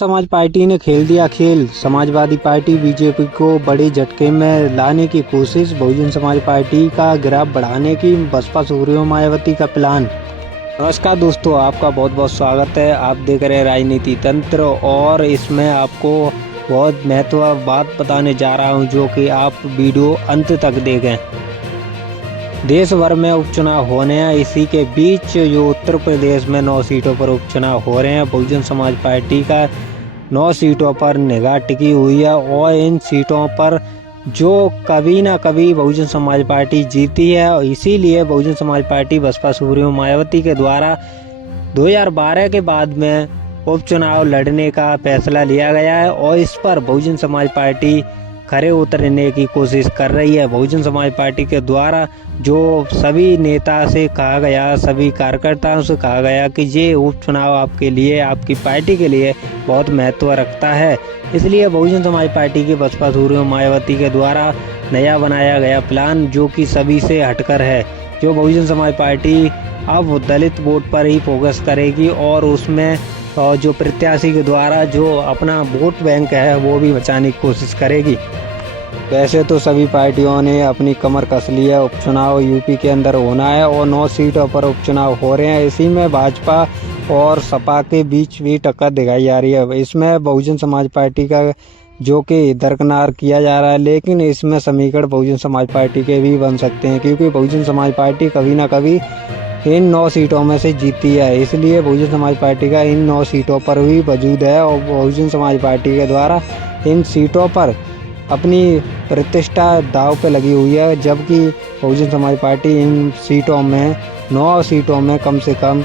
समाज पार्टी ने खेल दिया खेल। समाजवादी पार्टी बीजेपी को बड़े झटके में लाने की कोशिश। बहुजन समाज पार्टी का ग्राफ बढ़ाने की बसपा सुप्रीमो मायावती का प्लान। नमस्कार दोस्तों, आपका बहुत बहुत स्वागत है। आप देख रहे हैं राजनीति तंत्र और इसमें आपको बहुत महत्वपूर्ण बात बताने जा रहा हूं, जो कि आप वीडियो अंत तक देखें। देश भर में उपचुनाव होने हैं, इसी के बीच जो उत्तर प्रदेश में 9 सीटों पर उपचुनाव हो रहे हैं। बहुजन समाज पार्टी का 9 सीटों पर निगाह टिकी हुई है और इन सीटों पर जो कभी ना कभी बहुजन समाज पार्टी जीती है, और इसीलिए बहुजन समाज पार्टी बसपा सुप्रीमो मायावती के द्वारा 2012 के बाद में उपचुनाव लड़ने का फैसला लिया गया है और इस पर बहुजन समाज पार्टी खरे उतरने की कोशिश कर रही है। बहुजन समाज पार्टी के द्वारा जो सभी नेता से कहा गया, सभी कार्यकर्ताओं से कहा गया कि ये उपचुनाव आपके लिए, आपकी पार्टी के लिए बहुत महत्व रखता है। इसलिए बहुजन समाज पार्टी की बसपा सुप्रीमो मायावती के द्वारा नया बनाया गया प्लान, जो कि सभी से हटकर है। जो बहुजन समाज पार्टी अब दलित वोट पर ही फोकस करेगी और उसमें जो प्रत्याशी के द्वारा जो अपना वोट बैंक है वो भी बचाने की कोशिश करेगी। वैसे तो सभी पार्टियों ने अपनी कमर कस ली है। उपचुनाव यूपी के अंदर होना है और 9 सीटों पर उपचुनाव हो रहे हैं। इसी में भाजपा और सपा के बीच भी टक्कर दिखाई जा रही है। इसमें बहुजन समाज पार्टी का जो कि दरकिनार किया जा रहा है, लेकिन इसमें समीकरण बहुजन समाज पार्टी के भी बन सकते हैं, क्योंकि बहुजन समाज पार्टी कभी ना कभी इन 9 सीटों में से जीती है। इसलिए बहुजन समाज पार्टी का इन 9 सीटों पर भी वजूद है और बहुजन समाज पार्टी के द्वारा इन सीटों पर अपनी प्रतिष्ठा दांव पे लगी हुई है। जबकि बहुजन समाज पार्टी इन सीटों में 9 सीटों में कम से कम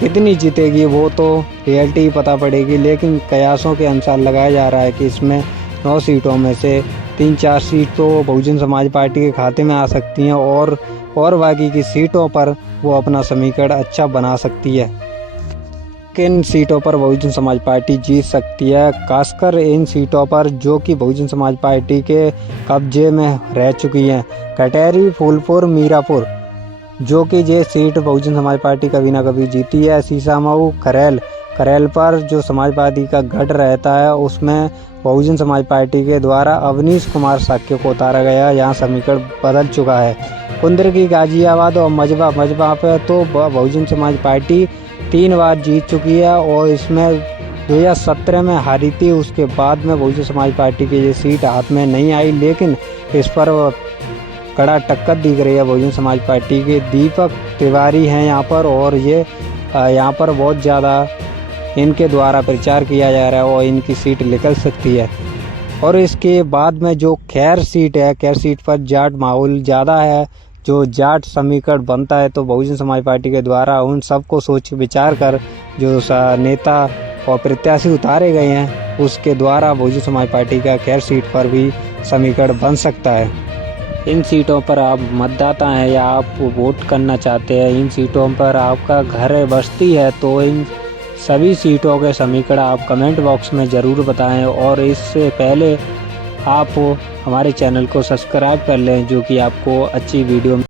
कितनी जीतेगी वो तो रियलिटी पता पड़ेगी, लेकिन कयासों के अनुसार लगाया जा रहा है कि इसमें 9 सीटों में से 3-4 सीट तो बहुजन समाज पार्टी के खाते में आ सकती हैं और बाकी की सीटों पर वो अपना समीकरण अच्छा बना सकती है। किन सीटों पर बहुजन समाज पार्टी जीत सकती है, खासकर इन सीटों पर जो कि बहुजन समाज पार्टी के कब्जे में रह चुकी हैं। कटहरी, फूलपुर, मीरापुर, जो कि ये सीट बहुजन समाज पार्टी कभी ना कभी जीती है। सीसामऊ, करेल पर जो समाजवादी का गढ़ रहता है, उसमें बहुजन समाज पार्टी के द्वारा अवनीश कुमार साक्य को उतारा गया। यहाँ समीकरण बदल चुका है। कुंदरकी, गाजियाबाद और मजबा पे तो बहुजन समाज पार्टी 3 बार जीत चुकी है और इसमें 2017 में हारी थी। उसके बाद में बहुजन समाज पार्टी की ये सीट हाथ में नहीं आई, लेकिन इस पर कड़ा टक्कर दिख रही है बहुजन समाज पार्टी के। दीपक तिवारी हैं यहाँ पर और ये यहाँ पर बहुत ज़्यादा इनके द्वारा प्रचार किया जा रहा है और इनकी सीट निकल सकती है। और इसके बाद में जो खैर सीट है, खैर सीट पर जाट माहौल ज़्यादा है। जो जाट समीकरण बनता है तो बहुजन समाज पार्टी के द्वारा उन सबको सोच विचार कर जो नेता और प्रत्याशी उतारे गए हैं, उसके द्वारा बहुजन समाज पार्टी का खैर सीट पर भी समीकरण बन सकता है। इन सीटों पर आप मतदाता हैं या आप वोट करना चाहते हैं, इन सीटों पर आपका घर बस्ती है, तो इन सभी सीटों के समीकरण आप कमेंट बॉक्स में ज़रूर बताएं और इससे पहले आप हमारे चैनल को सब्सक्राइब कर लें, जो कि आपको अच्छी वीडियो